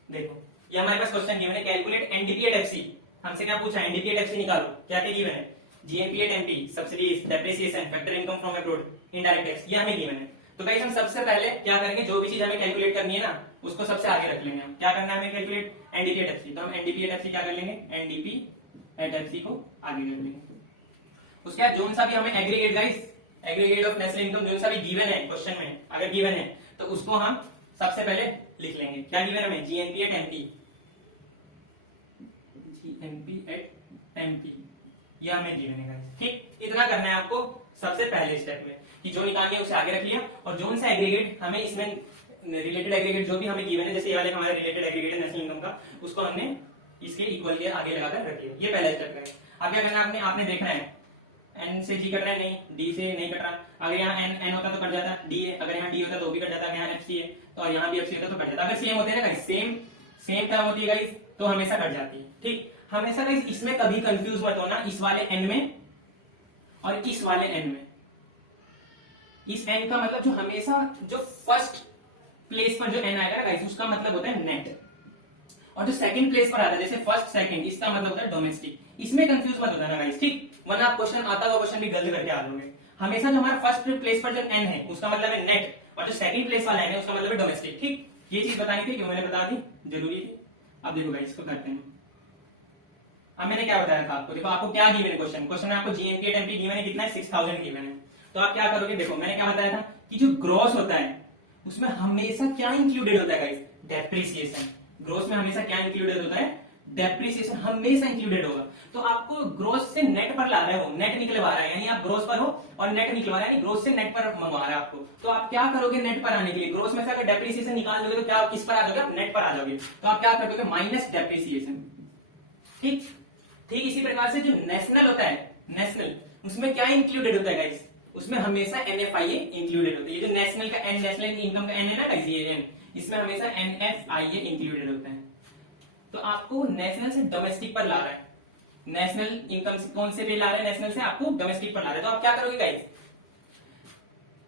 देखो ये हमारे पास क्वेश्चन गिवन है, कैलकुलेट एनडीपी एट एफसी। हमसे क्या पूछा है, एनडीपी एट एफसी निकालो। क्या क्या गिवन है, GNP at MP, subsidies, depreciation, factor income from abroad, indirect tax, ये हमें गिवन है। तो गाइस हम सबसे पहले क्या करेंगे, जो भी चीज हमें कैलकुलेट करनी है ना उसको सबसे आगे रख लेंगे। हम क्या करना है, हमें कैलकुलेट एनडीपी एट एफसी, तो हम एनडीपी एट एफसी क्या कर लेंगे, एनडीपी एट एफसी को आगे कर लेंगे। उसके बाद जोन सा भी हमें aggregate, guys aggregate of national income zone सा भी गिवन है क्वेश्चन में, अगर गिवन है तो उसको हम सबसे पहले लिख लेंगे। क्या गिवन है हमें, GNP at MP, GNP at MP, ये हमें गिवन है गाइस। ठीक, इतना करना है आपको सबसे पहले स्टेप में कि जो निकालनी है उसे आगे रख लिया, और जोन सा एग्रीगेट हमें इसमें रिलेटेड एग्रीगेट जो भी हमें गिवन है, जैसे ये वाले हमारे रिलेटेड एग्रीगेट है नेशनल इनकम का, उसको हमने इसके इक्वल के आगे लगाकर रख लिया। ये पहला स्टेप है। अब क्या करना है, आपने देखना है एन से जी कट रहा है, नहीं डी से नहीं कट रहा। अगर यहाँ एन एन होता तो कट जाता, डी है, अगर यहाँ डी होता तो भी कट जाता, अगर यहाँ एफ सी है तो यहाँ भी एफ सी होता तो कट जाता। अगर सेम होते हैं ना गाइस, सेम सेम टर्म होती है गाइस, तो हमेशा कट जाती है। ठीक, हमेशा गाइस इसमें कभी कंफ्यूज मत होना, इस वाले एन में और इस वाले एन में। इस एन का मतलब जो हमेशा जो फर्स्ट प्लेस पर जो एन आएगा ना गाइस, उसका मतलब होता है नेट, और जो सेकंड प्लेस पर आता है जैसे फर्स्ट सेकंड, इसका मतलब होता है डोमेस्टिक। इसमें कंफ्यूज मत होना ना गाइस, ठीक, वरना आप क्वेश्चन आता हुआ क्वेश्चन भी गलत करके आ जाओगे। हमेशा जो हमारा फर्स्ट प्लेस पर जो एन है उसका मतलब है नेट, और जो सेकंड प्लेस वाला एन है उसका मतलब है डोमेस्टिक। ठीक, ये चीज बतानी थी, क्यों मैंने बता दी, जरूरी थी। अब देखो गाइस इसको करते हैं। अब मैंने क्या बताया था आपको, देखो आपको क्या गिवन है क्वेश्चन में आपको जीएनपी एट एमपी गिवन है, कितना है 6000 गिवन है। तो आप क्या करोगे, देखो मैंने क्या बताया था कि जो ग्रॉस होता है उसमें हमेशा क्या इंक्लूडेड होता है गाइस, डेप्रिसिएशन। ग्रोस में हमेशा क्या इंक्लूडेड होता है, डेप्रिसिएशन हमेशा इंक्लूडेड होगा। तो आपको ग्रोस से नेट पर ला रहे हो, नेट निकलवा रहा है, यानी आप ग्रोस पर हो और नेट निकलवा रहा है, यानी ग्रोस से नेट पर मंगवा रहा है आपको। तो आप क्या करोगे, नेट पर आने के लिए ग्रोस में से अगर डेप्रिसिएशन निकाल दोगे तो क्या किस पर आ जाओगे, आप नेट पर आ जाओगे। तो आप क्या करोगे, माइनस डेप्रिसिएशन। ठीक, ठीक इसी प्रकार से जो नेशनल होता है, नेशनल उसमें क्या इंक्लूडेड होता है गाइस, उसमें हमेशा NFIA इंक्लूडेड होता है। ये जो नेशनल का एन, नेशनल इनकम का एन है ना गाइस, ये एन, इसमें हमेशा NFIA इंक्लूडेड होता है। तो आपको नेशनल से डोमेस्टिक पर ला रहा है, नेशनल इनकम कौन से पे ला रहा है, नेशनल से आपको डोमेस्टिक पर ला रहा है। तो आप क्या करोगे गाइस,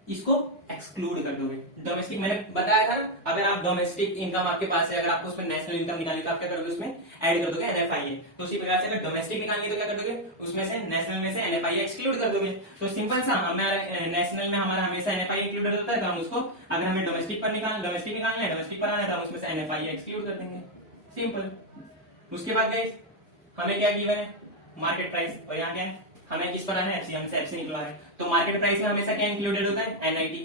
इसको एक्सक्लूड कर दोगे। डोमेस्टिक मैंने बताया था, अगर आप डोमेस्टिक इनकम आपके पास है, अगर आपको उसमें नेशनल इनकम निकालनी तो आप क्या करोगे, उसमें ऐड कर दोगे NFIA। तो उसी प्रकार से अगर डोमेस्टिक निकालनी है तो क्या कर दोगे, उसमें से नेशनल में से NFIA एक्सक्लूड कर दोगे। तो सिंपल सा, हमारा नेशनल में हमारा हमेशा NFIA इंक्लूडेड होता है, तो हम उसको अगर हमें डोमेस्टिक पर निकालना है, डोमेस्टिक पर आना है तो हम उसमें से NFIA एक्सक्लूड कर देंगे, सिंपल। उसके बाद गाइस हमें क्या गिवन है, मार्केट प्राइस, और यहाँ क्या है, हमें किस पर आना है, एफसी, हमसे एफसी निकलवा है। तो मार्केट प्राइस में हमेशा क्या इंक्लूडेड होता है, NIT,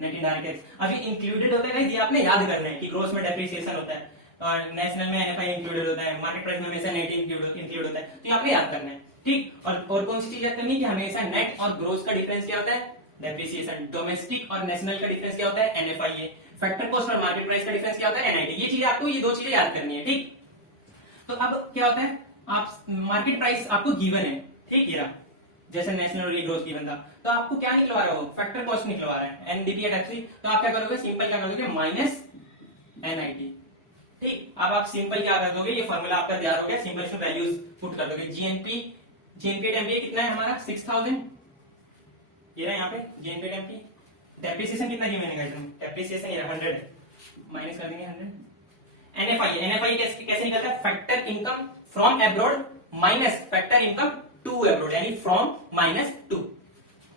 नेट इनडायरेक्ट टैक्स। अभी इंक्लूडेड होता है, ये आपने याद करना है कि ग्रोस में डेप्रिसिएशन होता है, और नेशनल में NFIA इंक्लूडेड होता है, मार्केट प्राइस में हमेशा नेट इंक्लूड होता है। तो ये आपने याद करना है, ठीक। और कौन सी चीज याद करनी है कि हमेशा नेट और ग्रोस का डिफरेंस क्या होता है, डेप्रिसिएशन। डोमेस्टिक और नेशनल का डिफरेंस क्या होता है, NFIA। फैक्टर कॉस्ट और मार्केट प्राइस का डिफरेंस क्या होता है, NIT। ये चीज आपको, ये दो चीजें याद करनी है, ठीक। तो अब क्या होता है, आप मार्केट प्राइस आपको गिवन है, ठीक, ये रहा, जैसे नेशनल और ग्रोस गिवन था। तो आपको क्या निकलवा रहा हो, फैक्टर कॉस्ट निकलवा रहा है, एनडीपी एट एफसी। तो आप क्या करोगे, सिंपल क्या करोगे, माइनस NIT, ठीक। अब आप सिंपल क्या कर दोगे, ये फॉर्मूला आपका तैयार हो गया, सिंपल इसमें वैल्यूज पुट कर दोगे। जीएनपी एमपी कितना है हमारा, 6000, ये रहा यहाँ पे जीएनपी एमपी। डेप्रिसिएशन कितना गिवन है गाइस, डेप्रिसिएशन ये 100 माइनस कर देंगे 100। NFI कैसे निकलता है, factor income from abroad minus factor income to abroad, यानी फ्रॉम माइनस टू,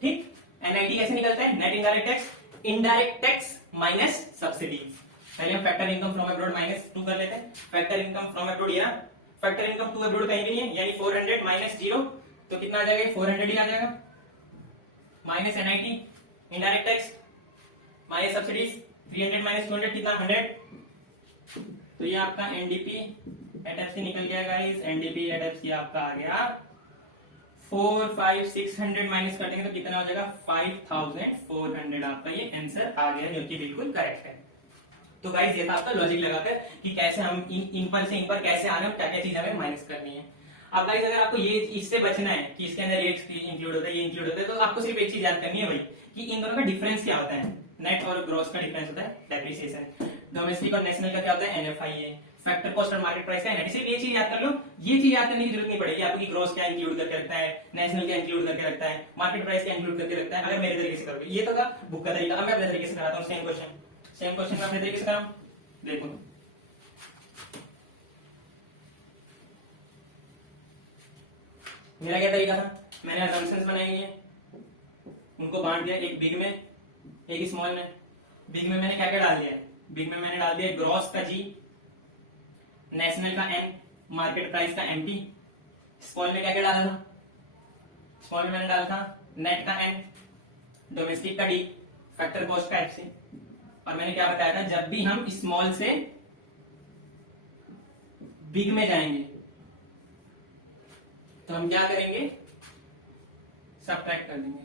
ठीक। NIT कैसे निकलता है, net indirect tax minus subsidies. पहले हम factor income from abroad minus 2 कर लेते हैं। फैक्टर इनकम फ्रॉम अब्रॉड, ये फैक्टर इनकम टू अब्रॉड कहीं भी नहीं है, यानी 400 माइनस 0, तो कितना आ जाएगा, 400 ही आ जाएगा। Minus NIT indirect tax minus subsidies 300 minus 200 कितना 100। तो ये आपका एनडीपी एट एफ सी निकल गया guys. NDP at F C आपका आ गया 4,5,600 माइनस कर देंगे तो कितना हो जाएगा 5,400। आपका ये आंसर आ गया जो कि बिल्कुल करेक्ट है। तो गाइस ये था आपका लॉजिक लगाकर कि कैसे हम इन पर से इन पर कैसे आ रहे हैं, क्या क्या चीज हमें माइनस करनी है। अब गाइस अगर आपको ये इससे बचना है कि इसके अंदर ये इंक्लूड होता है ये इंक्लूड होता है, तो आपको सिर्फ एक चीज याद करनी है भाई कि इन दोनों का डिफरेंस क्या होता है। नेट और ग्रॉस का डिफरेंस होता है डेप्रिसिएशन। डोमेस्टिक और नेशनल का क्या होता है एनएफआई। फैक्टर कॉस्ट और मार्केट प्राइस का एनआईटी। सिर्फ ये चीज याद कर लो, ये चीज याद करने की जरूरत नहीं पड़ेगी आपको कि ग्रॉस क्या इंक्लूड करके रखता है, नेशनल क्या इंक्लूड करके रखता है, मार्केट प्राइस क्या इंक्लूड करके रखता है। अगर मेरे तरीके से करोगे ये तो था बुक का तरीका। अब मैं अपने तरीके से कराता हूँ सेम क्वेश्चन मैं अपने तरीके से कराऊं। देखो मेरा क्या तरीका था, मैंने असम्पशंस बनाई है, उनको बांट दिया एक बिग में एक स्मॉल में। बिग में मैंने क्या क्या डाल दिया है, बिग में मैंने डाल दिया ग्रॉस का जी, नेशनल का एन, मार्केट प्राइस का एमटी। स्मॉल में क्या क्या डाला था, स्मॉल में मैंने डाला था नेट का एन, डोमेस्टिक का डी, फैक्टर कॉस्ट का एफसी। और मैंने क्या बताया था जब भी हम स्मॉल से बिग में जाएंगे तो हम क्या करेंगे सबट्रैक्ट कर देंगे।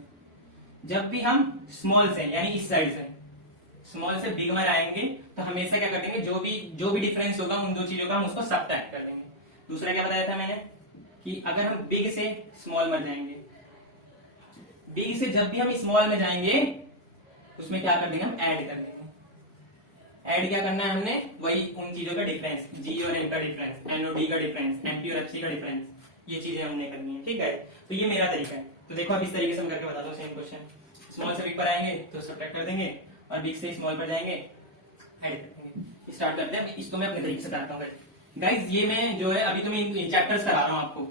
जब भी हम स्मॉल से यानी इस साइड से स्मॉल से बिग में आएंगे तो हमेशा क्या कर देंगे जो भी डिफरेंस होगा उन दो चीजों का हम उसको सबट्रैक्ट कर देंगे। दूसरा क्या बताया था मैंने कि अगर हम बिग से स्मॉल में जाएंगे, बिग से जब भी हम स्मॉल में जाएंगे उसमें क्या कर देंगे हम ऐड कर देंगे। ऐड क्या करना है हमने, वही उन चीजों का डिफरेंस, जी और एन का डिफरेंस, एनओडी का डिफरेंस, एमपी और एफसी का डिफरेंस, ये चीजें हमने करनी है। ठीक है, तो ये मेरा तरीका है। तो देखो अब इस तरीके से हम करके बताता हूँ सेम क्वेश्चन। स्मॉल से बिग पर आएंगे तो सबट्रैक्ट कर देंगे और बिग से स्मॉल पर जाएंगे ऐड कर देंगे। स्टार्ट करते हैं, इसको मैं अपने तरीके से करता हूँ गाइस। ये मैं जो है अभी तो मैं चैप्टर्स करा रहा हूँ आपको।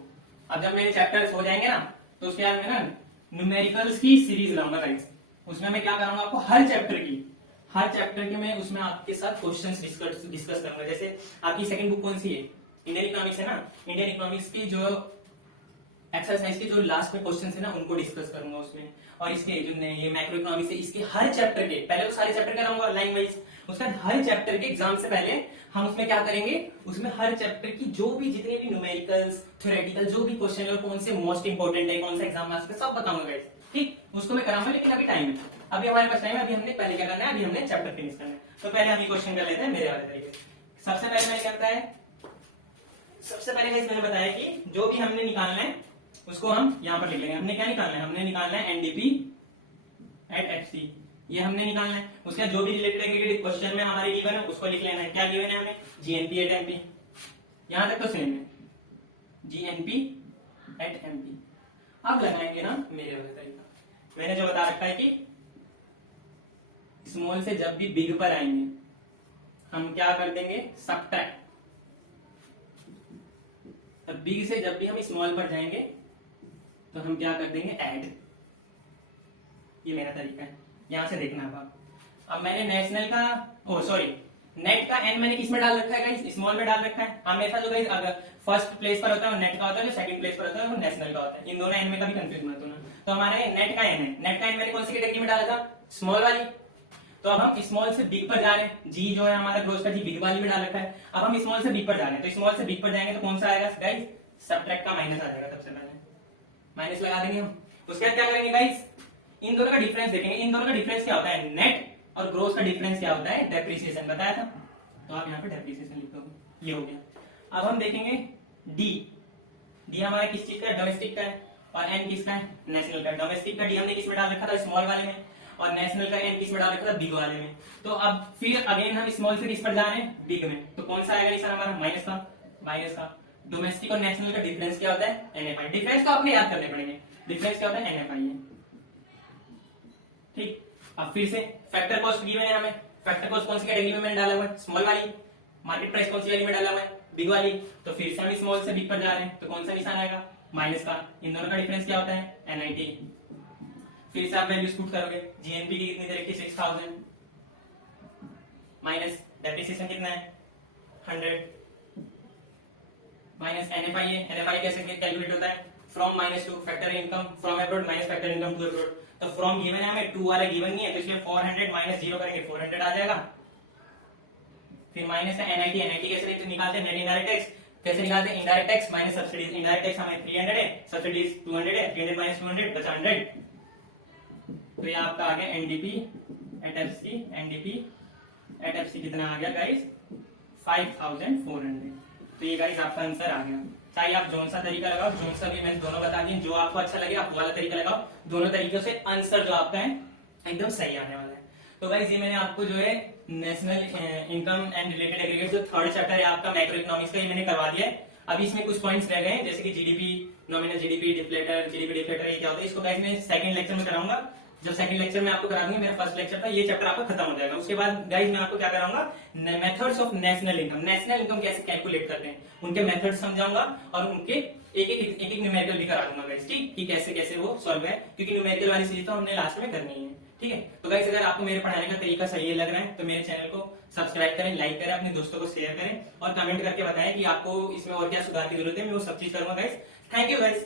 अब जब मेरे चैप्टर्स हो जाएंगे ना तो उसके बाद में ना न्यूमेरिकल्स की सीरीज लाऊंगा गाइस। उसमें मैं क्या कराऊंगा आपको हर चैप्टर के मैं उसमें आपके साथ क्वेश्चंस डिस्कस करूंगा। जैसे आपकी सेकंड बुक कौन सी है, इंडियन इकोनॉमिक्स है ना, इंडियन इकोनॉमिक्स की जो एक्सरसाइज के जो लास्ट में क्वेश्चन है ना उनको डिस्कस करूंगा उसमें। और इसके जो ये मैक्रो इकोनॉमिक्स है इसके हर चैप्टर के पहले तो सारे चैप्टर कराऊंगा लाइन वाइज, उसके बाद हर चैप्टर के एग्जाम से पहले हम उसमें क्या करेंगे, उसमें हर चैप्टर की जो भी जितने भी न्यूमेरिकल्स थ्योरेटिकल जो भी क्वेश्चन है कौन से मोस्ट इंपोर्टेंट है, कौन सा एग्जाम मार्क्स है सब बताऊंगा गाइस। ठीक, उसको मैं कराऊंगा। लेकिन अभी टाइम है, अभी हमारे पास टाइम है। अभी हमने पहले क्या करना है, अभी हमने चैप्टर फिनिश करना है। तो पहले हम ये क्वेश्चन कर लेते हैं मेरे वाले तरीके से। सबसे पहले मैंने क्या बताया, सबसे पहले गाइस मैंने बताया कि जो भी हमने निकालना है उसको हम यहाँ पर लिख लेंगे। हमने क्या निकालना है, हमने निकालना है एनडीपी एट एफसी, ये हमने निकालना है। उसके बाद जो भी रिलेटेड एग्रीगेट क्वेश्चन में हमारे गिवन है उसको लिख लेना है। क्या गिवन है हमें, जीएनपी एट एमपी, यहां तक तो सेम है, जीएनपी एट एमपी। अब लगाएंगे ना मेरे वाले तरीका। मैंने जो बता रखा है कि स्मॉल से जब भी बिग पर आएंगे हम क्या कर देंगे सबट्रैक्ट, और बिग से जब भी हम स्मॉल पर जाएंगे तो हम क्या कर देंगे ऐड। ये मेरा तरीका है, यहां से देखना आप। अब मैंने नेशनल का नेट का एन मैंने किस में डाल रखा है गाइस, स्मॉल में डाल रखा है। हमेशा जो गाइस अगर फर्स्ट प्लेस पर होता है वो नेट का होता है, जो सेकंड प्लेस पर होता है वो नेशनल का होता है। इन दोनों एन में कभी कंफ्यूज मत होना। तो हमारा नेट का एन है, नेट का एन मैंने कौन सी कैटेगरी में डाला था, स्मॉल वाली। तो अब हम स्मॉल से बिग पर जा रहे हैं, जी जो है हमारा ग्रोस का जी बिग वाली में डाल रखा है। अब हम स्मॉल से बिग पर जा रहे हैं, तो स्मॉल से बिग पर जाएंगे तो कौन सा आएगा गाइस, सबट्रैक्ट का माइनस आ जाएगा। सबसे पहले माइनस लगा देंगे हम। उसके बाद क्या करेंगे गाइस, इन दोनों का डिफरेंस देखेंगे। इन दोनों का डिफरेंस क्या होता है, नेट और ग्रोस का डिफरेंस क्या होता है, डेप्रिसिएशन बताया था। तो आप यहाँ पे डेप्रिसिएशन लिख दोगे, ये हो गया। अब हम देखेंगे डी, डी हमारा किस चीज का है, डोमेस्टिक का है। और एन किसका है, नेशनल का। डोमेस्टिक का डी हमने किस में डाल रखा था, स्मॉल वाले में। और नेशनल का एन किस में डाल रखा था, बिग वाले में। तो अब फिर अगेन हम स्मॉल से किस पर जा रहे हैं, बिग में। तो कौन सा आएगा निशान हमारा, माइनस का। डोमेस्टिक और नेशनल का डिफरेंस क्या होता है, एनएफआई। डिफरेंस तो आपने याद करने पड़ेंगे, डिफरेंस क्या होता है, एनएफआई है। ठीक, अब फिर से फैक्टर कॉस्ट गिवन है हमें। फैक्टर कॉस्ट कौन सी कैटेगरी में मैंने डाला हुआ है, स्मॉल वाली। मार्केट प्राइस कौन सी वाली में डाला हुआ है, बिग वाली। तो फिर से हम स्मॉल से बिग पर जा रहे हैं, तो कौन सा निशान आएगा, माइनस का। इन दोनों का डिफरेंस क्या होता है, एनआईटी। फिर से आप वैल्यूज पुट करोगे, जीएनपी की कितनी रखी, 6000 माइनस डेप्रिसिएशन कितना है, 100 माइनस एनएफआई है। एनएफआई कैसे कैलकुलेट होता है, from minus to factor income from abroad minus factor income to abroad. तो फ्रॉम गिवन है हमें 2 वाला गिवन नहीं है, तो इसलिए 400 माइनस 0 करेंगे 400 आ जाएगा। फिर माइनस है एनआईटी, एनआईटी कैसे निकालते हैं, नेट इनडायरेक्ट टैक्स कैसे निकालते हैं, indirect tax minus subsidies, indirect tax हमें 300 है, सब्सिडीज 200 है, 300 माइनस 200 बचा 100। तो ये आपका आ गया NDP at FC, NDP at FC कितना आ गया गाइस 5400। तो ये गाइस आपका आंसर आ गया। चाहे आप जोन सा तरीका लगाओ, जोन सा भी मैंने दोनों बता दिए, जो आपको अच्छा लगे आप वाला तरीका लगाओ, दोनों तरीकों से आंसर जो आपका है एकदम सही आने वाला है। तो गाइस ये मैंने आपको जो है national income and related aggregate जो थर्ड चैप्टर है आपका मैक्रो इकोनॉमिक्स का, ये मैंने करवा दिया है। अभी इसमें कुछ पॉइंट्स रह गए हैं, जैसे कि GDP, nominal GDP, deflator, GDP deflator ये क्या होता है, इसको गाइस मैं सेकंड लेक्चर में कराऊंगा। जब सेकंड लेक्चर में आपको करा दूंगा, मेरा फर्स्ट लेक्चर था, ये चैप्टर आपका खत्म हो जाएगा। उसके बाद गाइस मैं आपको क्या कराऊंगा, methods of national income, national income कैसे कैलकुलेट करते हैं उनके मेथड समझाऊंगा, और उनके एक एक न्यूमेरिकल भी करा दूंगा गाइस, ठीक कि कैसे कैसे वो सॉल्व है, क्योंकि न्यूमेरिकल वाली चीज तो हमने लास्ट में करनी है, ठीक है। तो गाइस अगर आपको मेरे पढ़ाने का तरीका सही लग रहा है तो मेरे चैनल को सब्सक्राइब करें, लाइक करें, अपने दोस्तों को शेयर करें और कमेंट करके बताएं कि आपको इसमें और क्या सुधार की जरूरत है, मैं वो सब चीज करूंगा गाइस। Thank you guys.